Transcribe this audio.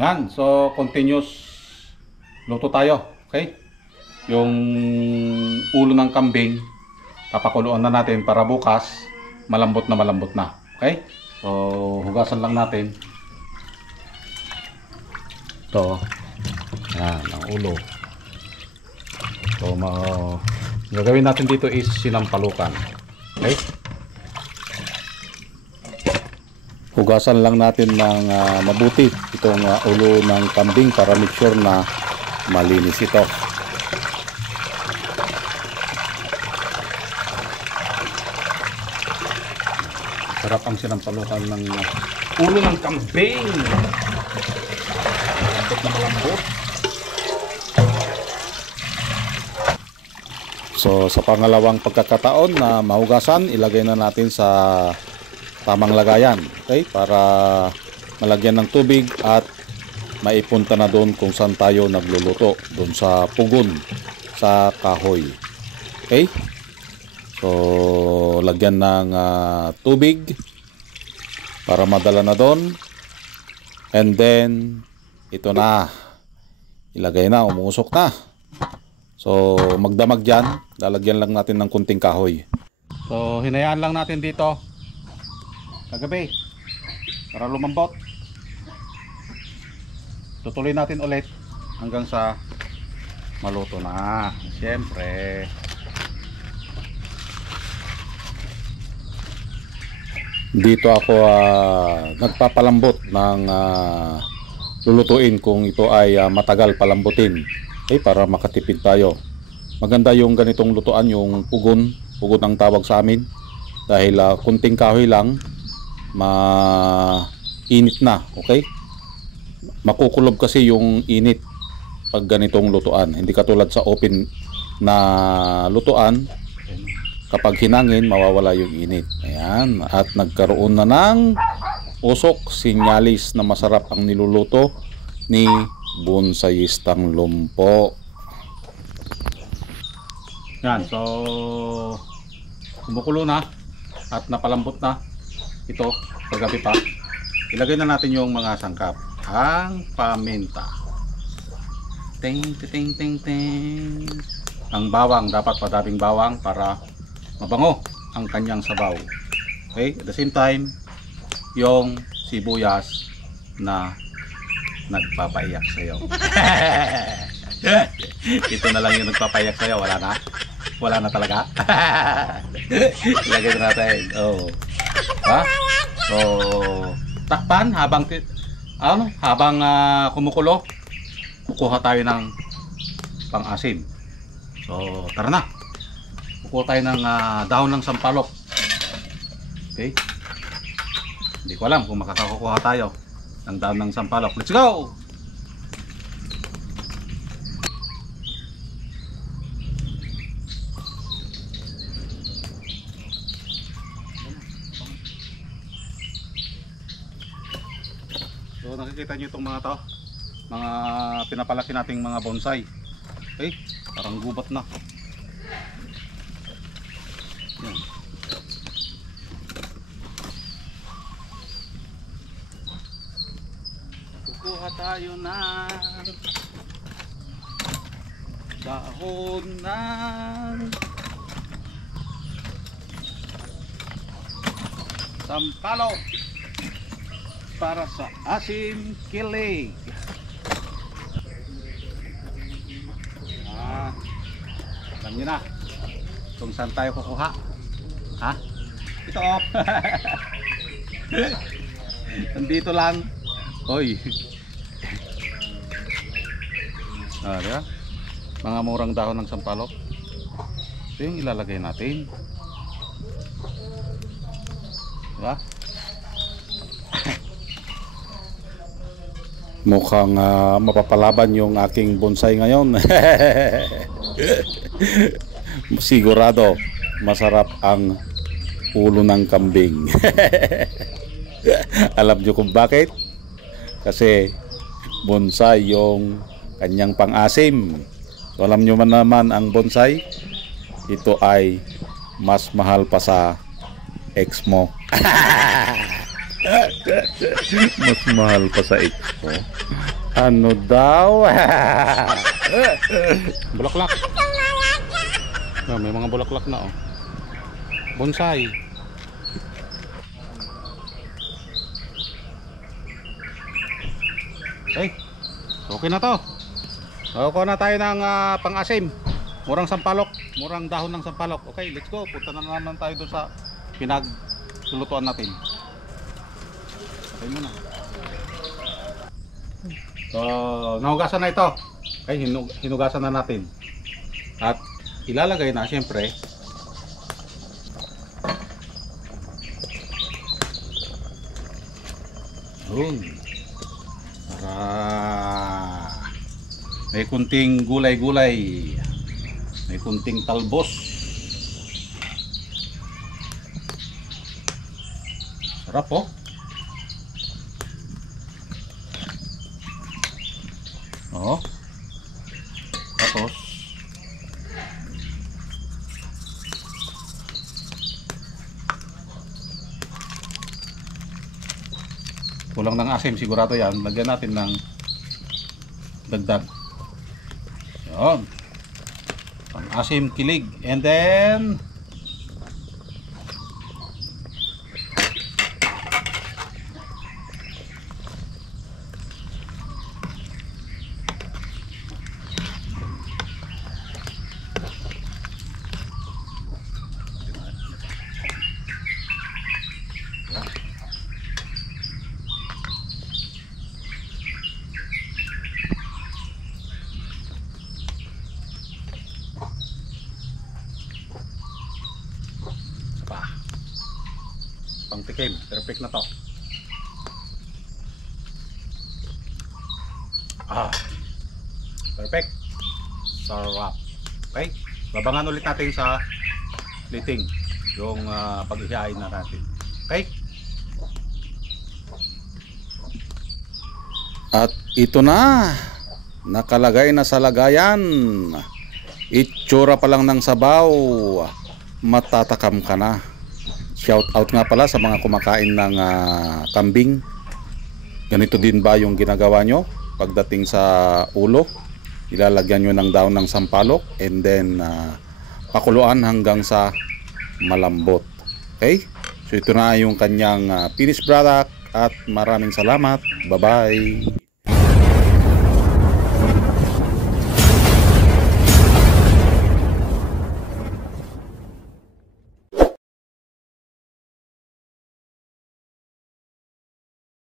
Yan, so continuous luto tayo. Okay? Yung ulo ng kambing, papakuluan na natin para bukas malambot na. Okay? So hugasan lang natin. Ito. Yan, ang ulo. So gagawin natin dito is sinampalukan. Okay? Hugasan lang natin ng mabuti itong ulo ng kambing para make sure na malinis ito. Sarap ang sinampalukan ng ulo ng kambing. Malambot na malambot. So sa pangalawang pagkakataon na mahugasan, ilagay na natin sa tamang lagayan, okay, para malagyan ng tubig at maipunta na doon kung saan tayo nagluluto, doon sa pugon sa kahoy. Okay, so lagyan ng tubig para madala na doon, and then ito na, ilagay na, umusok na. So magdamag dyan, lalagyan lang natin ng kunting kahoy. So hinayaan lang natin dito kagabi para lumambot. Tutuloy natin ulit hanggang sa maluto na. Siyempre dito ako nagpapalambot ng lulutuin kung ito ay matagal palambutin, okay, para makatipid tayo. Maganda yung ganitong lutuan, yung pugon ang tawag sa amin, dahil kunting kahoy lang mainit na, okay? Makukulob kasi yung init pag ganitong lutuan, hindi katulad sa open na lutuan, kapag hinangin mawawala yung init. Ayan, at nagkaroon na ng usok, sinyalis na masarap ang niluluto ni Bonsayistang Lumpo. Yan, so kumukulo na at napalambot na ito kagabi pa. Ilagay na natin yung mga sangkap. Ang paminta, ting ting ting ting. Ang bawang, dapat padaming bawang para mabango ang kanyang sabaw. Okay, at the same time yung sibuyas na nagpapaiyak sa'yo. Ito na lang yung nagpapaiyak sa'yo, wala na talaga. Ilagay na natin. Oh. Ha? So takpan habang kumukulo, kukuha tayo ng pang-asim. So tara na, kukuha tayo ng dahon ng sampalok. Okay, hindi ko alam kung makakakuha tayo ng dahon ng sampalok. Let's go! So nakikita nyo itong mga to, mga pinapalaki nating mga bonsai. Okay, parang gubat na. Yan. Kukuha tayo ng dahon ng sampalok para sa asim kilig. Alam nyo na kung saan tayo kukuha. Ha? Ito. Nandito lang. Hoy. Diba? Mga murang dahon ng sampalok. Ito yung ilalagay natin. Diba? Mukhang mapapalaban yung aking bonsai ngayon. Sigurado masarap ang ulo ng kambing. Alam nyo kung bakit? Kasi bonsai yung kanyang pang-asim. So alam nyo man naman ang bonsai, ito ay mas mahal pa sa ex mo. Mas mahal pa sa expo. Ano daw? Bulaklak. May mga bulaklak na oh. Bonsai. Okay na to. Kuha na tayo ng pang-asim. Murang sampalok, murang dahon ng sampalok. Okay, let's go. Punta na naman tayo doon sa pinaglulutuan natin. Okay muna. So, nahugasan na ito. Okay, hinugasan na natin. At ilalagay na siyempre yun. Para may kunting gulay-gulay, may kunting talbos. Sarap po. Oh. Tapos kulang ng asim, sigurado yan. Lagyan natin ng dagdag. Yun. Pang-asim kilig. And then pang tikim, perfect na to. Perfect. Sarap. Okay, babangan ulit natin sa liting yung pag-ihain na natin. Okay, at ito na, nakalagay na sa lagayan. Itsura pa lang ng sabaw, matatakam ka na. Shout out nga pala sa mga kumakain ng kambing. Ganito din ba yung ginagawa nyo pagdating sa ulo? Ilalagyan nyo ng daon ng sampalok and then pakuluan hanggang sa malambot. Okay? So ito na yung kanyang finished product at maraming salamat. Bye bye.